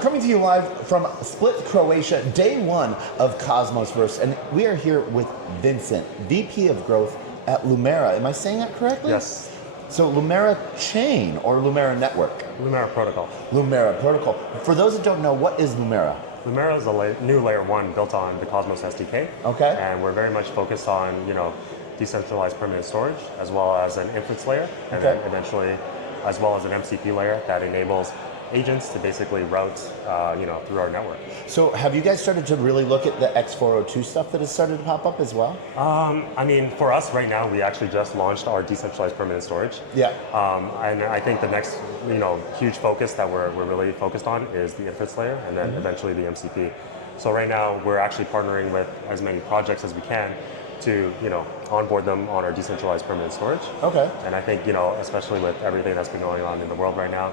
Coming to you live from Split, Croatia, day one of Cosmosverse, and we are here with Vincent, VP of Growth at Lumera. Am I saying that correctly? Yes. So Lumera Chain or Lumera Network? Lumera Protocol. Lumera Protocol. For those that don't know, what is Lumera? Lumera is a new layer 1 built on the Cosmos SDK. Okay. And we're very much focused on, decentralized permanent storage, as well as an inference layer, and then eventually, as well as an MCP layer that enables agents to basically route, through our network. So have you guys started to really look at the X402 stuff that has started to pop up as well? For us right now, we actually just launched our decentralized permanent storage. Yeah. And I think the next, huge focus that we're really focused on is the inference layer, and then eventually the MCP. So right now, we're actually partnering with as many projects as we can to, onboard them on our decentralized permanent storage. Okay. And I think, especially with everything that's been going on in the world right now,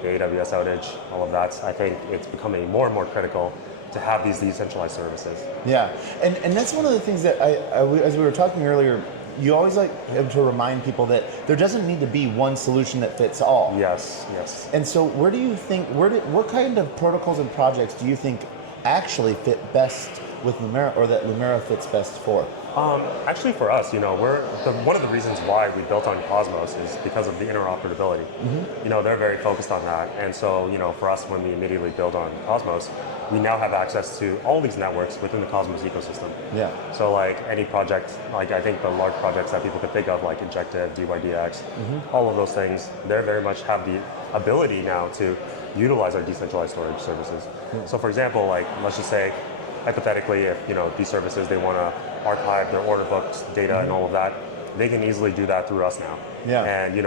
the AWS outage, all of that, I think it's becoming more and more critical to have these decentralized services. Yeah, and that's one of the things that as we were talking earlier, you always like to remind people that there doesn't need to be one solution that fits all. Yes, yes. And so where do you think, what kind of protocols and projects do you think actually fit best with Lumera, or that Lumera fits best for? Actually, for us, one of the reasons why we built on Cosmos is because of the interoperability. They're very focused on that, and so for us, when we immediately build on Cosmos, we now have access to all these networks within the Cosmos ecosystem. Yeah. So like any project, like I think the large projects that people could think of, like Injective, DYDX, all of those things, they very much have the ability now to utilize our decentralized storage services. So for example, like let's just say, hypothetically, if these services, they want to archive their order books data and all of that, they can easily do that through us now. Yeah. And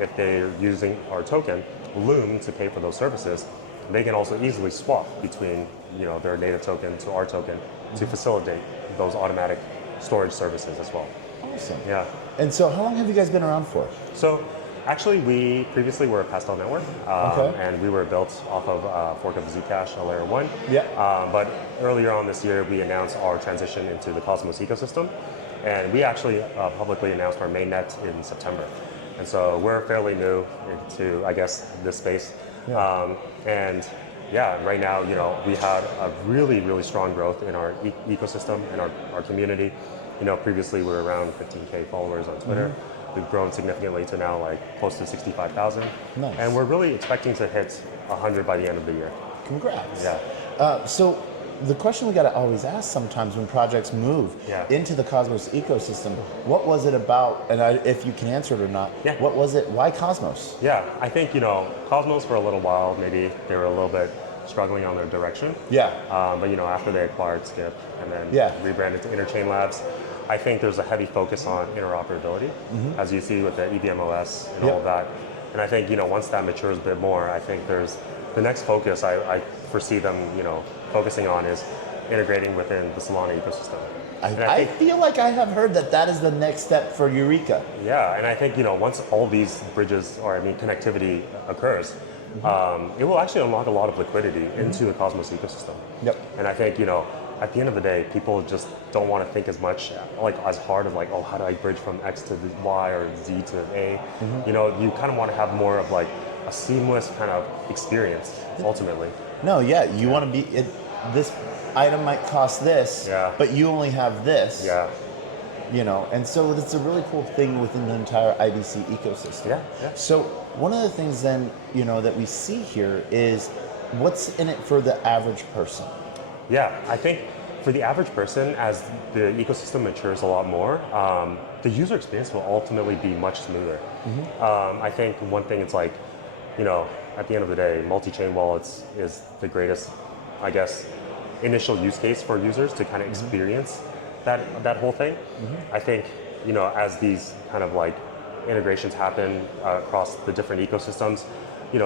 if they're using our token, Loom, to pay for those services, they can also easily swap between their native token to our token to facilitate those automatic storage services as well. Awesome. Yeah. And so how long have you guys been around for? So actually, we previously were a Pastel network, and we were built off of a fork of Zcash, a layer 1. Yeah. But earlier on this year, we announced our transition into the Cosmos ecosystem, and we actually publicly announced our mainnet in September. And so we're fairly new into, I guess, this space. Yeah. And yeah, right now, we had a really, really strong growth in our ecosystem, in our community. Previously we were around 15K followers on Twitter. We've grown significantly to now like close to 65,000. Nice. And we're really expecting to hit 100 by the end of the year. Congrats. Yeah. So the question we got to always ask sometimes when projects move into the Cosmos ecosystem, what was it about, and if you can answer it or not, what was it, why Cosmos? Yeah, I think, Cosmos for a little while, maybe they were a little bit struggling on their direction. Yeah. But after they acquired Skip and then rebranded to Interchain Labs, I think there's a heavy focus on interoperability, as you see with the EVMOS and all of that. And I think, once that matures a bit more, I think there's the next focus I foresee them, focusing on is integrating within the Solana ecosystem. I feel like I have heard that is the next step for Eureka. Yeah, and I think, once all these bridges, connectivity occurs, it will actually unlock a lot of liquidity into the Cosmos ecosystem. Yep. And I think, at the end of the day, people just don't want to think as much, as hard of oh, how do I bridge from X to Y or Z to A? You kind of want to have more of a seamless kind of experience, ultimately. No, you want to be, this item might cost this, but you only have this. Yeah. And so it's a really cool thing within the entire IBC ecosystem. Yeah. So one of the things then, that we see here is what's in it for the average person. Yeah, I think for the average person, as the ecosystem matures a lot more, the user experience will ultimately be much smoother. I think one thing it's at the end of the day, multi-chain wallets is the greatest, I guess, initial use case for users to kind of experience that whole thing. I think, as these kind of integrations happen across the different ecosystems,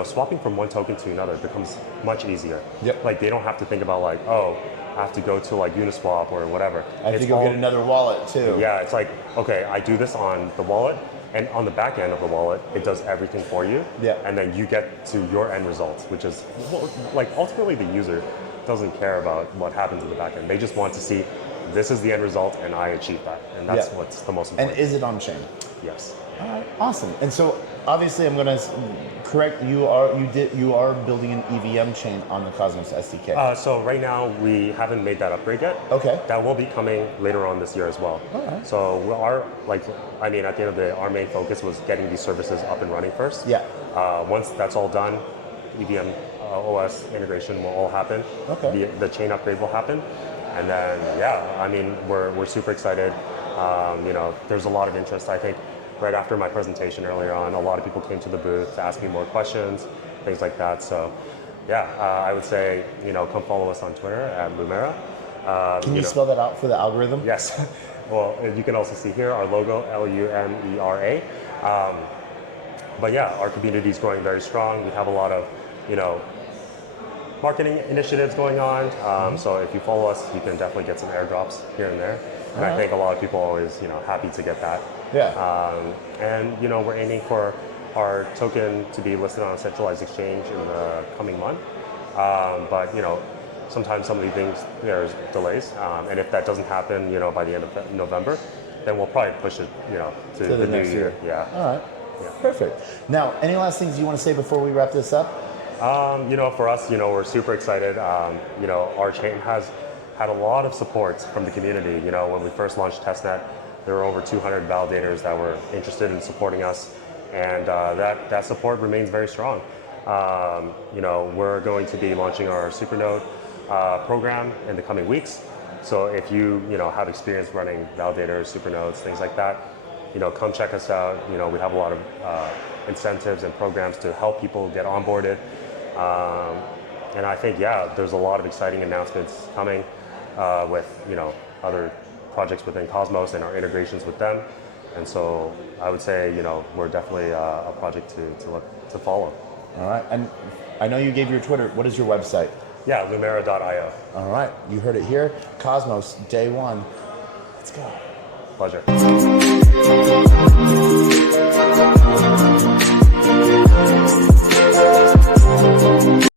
swapping from one token to another becomes much easier. Yep. They don't have to think about I have to go to Uniswap or whatever. I have to go get another wallet too. Yeah, it's okay, I do this on the wallet, and on the back end of the wallet, it does everything for you. Yeah. And then you get to your end results, which is ultimately the user doesn't care about what happens in the back end. They just want to see this is the end result, and I achieved that, and that's what's the most important. And is it on chain? Yes. All right, awesome. And so obviously, I'm going to correct you. You are building an EVM chain on the Cosmos SDK. So right now we haven't made that upgrade yet. Okay. That will be coming later on this year as well. All right. So at the end of the day, our main focus was getting these services up and running first. Yeah. Once that's all done, EVM OS integration will all happen. Okay. The chain upgrade will happen, and then we're super excited. There's a lot of interest. I think right after my presentation earlier on, a lot of people came to the booth to ask me more questions, things like that. So, I would say, come follow us on Twitter at Lumera. Can you spell that out for the algorithm? Yes. Well, you can also see here our logo, Lumera. But yeah, our community is growing very strong. We have a lot of, marketing initiatives going on. So if you follow us, you can definitely get some airdrops here and there. And I think a lot of people are always, happy to get that. Yeah. We're aiming for our token to be listed on a centralized exchange in the coming month. But sometimes some of these things, there's delays. And if that doesn't happen, by the end of November, then we'll probably push it, to the new next year. Yeah. All right. Yeah. Perfect. Now, any last things you want to say before we wrap this up? For us, we're super excited. Our chain has had a lot of support from the community. When we first launched testnet, there were over 200 validators that were interested in supporting us, and that support remains very strong. We're going to be launching our Supernode program in the coming weeks. So if you have experience running validators, Supernodes, things like that, come check us out. We have a lot of incentives and programs to help people get onboarded. And I think, there's a lot of exciting announcements coming with, other projects within Cosmos and our integrations with them. And so I would say, we're definitely a project to follow. All right. And I know you gave your Twitter. What is your website? Yeah, Lumera.io. All right. You heard it here. Cosmos, day one. Let's go. Pleasure.